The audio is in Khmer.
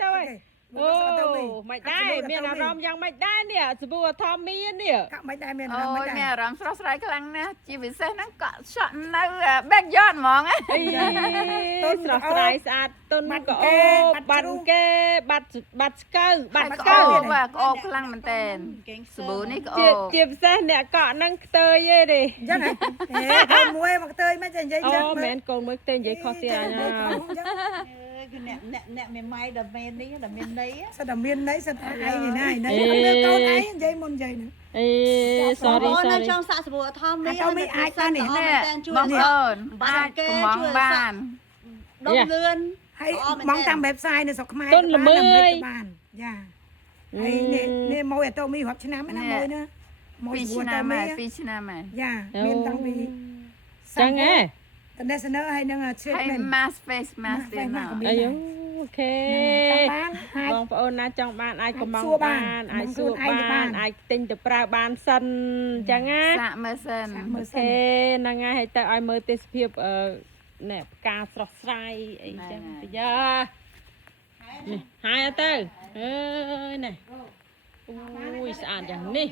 ទៅអូមិនដែរមានអារម្មណ៍យ៉ាងមិនដែរនេះស្បួរធម្មមាននេះកាក់មិនដែរមានអា អូ រម្មណ៍ យ មិន មាន ដែរ អារម្មណ៍ស្រស់ស្រាយខ្លាំងណាស់ជាពិសេសហ្នឹងក៏ឆក់នៅ backyard ហ្មង អីស្រស់ស្រាយស្អាតទុនក៏អូបាត់គេបាត់ស្កូវបាត់ស្កូវ បាទក្អបខ្លាំងមែនតើសាប៊ូនេះក្អប ជាពិសេសអ្នកកក់នឹងខ្ទើយទេ អញ្ចឹងហ៎កូនមួយមកទៅមិនចេះនិយាយ អូ ចឹង មែនកូនមើលខ្ទើយនិយាយខុសទៀតអញ្ញា គឺអ្នកមេម៉ៃដល់មេនេះដល់មានន័យ សិតតែមានន័យសិតតែឯងនេះណាឯងអត់លើកូនឯងនិយាយមុននិយាយហ្នឹង អេ sorry អូន sorry ចង់សាក់សបួរធម្មនេះ អាចបាននេះ នេះបងប្អូនអាចកំងបាន ដុំលឿន ហើយមកតាម website នៅស្រុកខ្មែរបានយ៉ាហើយនេះមួយអតមីរាប់ឆ្នាំណាមួយណាមួយ 2 ស្រួល ឆ្នាំ តមី ហើយ2ឆ្នាំហើយ យ៉ាមានតាំងពី ចឹងហ៎ conditioner ហើយនឹង ហើយ treatment mask face mask ទៀតមក អាយអូខេ បានអាច បងប្អូនណាចង់បានអាចកំង សួរបា បាន ន អាចសួរ បងប្អូនឯង បាន បាន អាចទិញទៅប្រើបានសិនចឹងណា សាក់មើលសិន អូខេហ្នឹងហើយឲ្យទៅឲ្យមើលទេសភាពណែផ្កាស្រស់ស្រាយអីចឹងទៅយ៉ានេះហើយទៅអើយណែអូយស្អាតយ៉ាងនេះ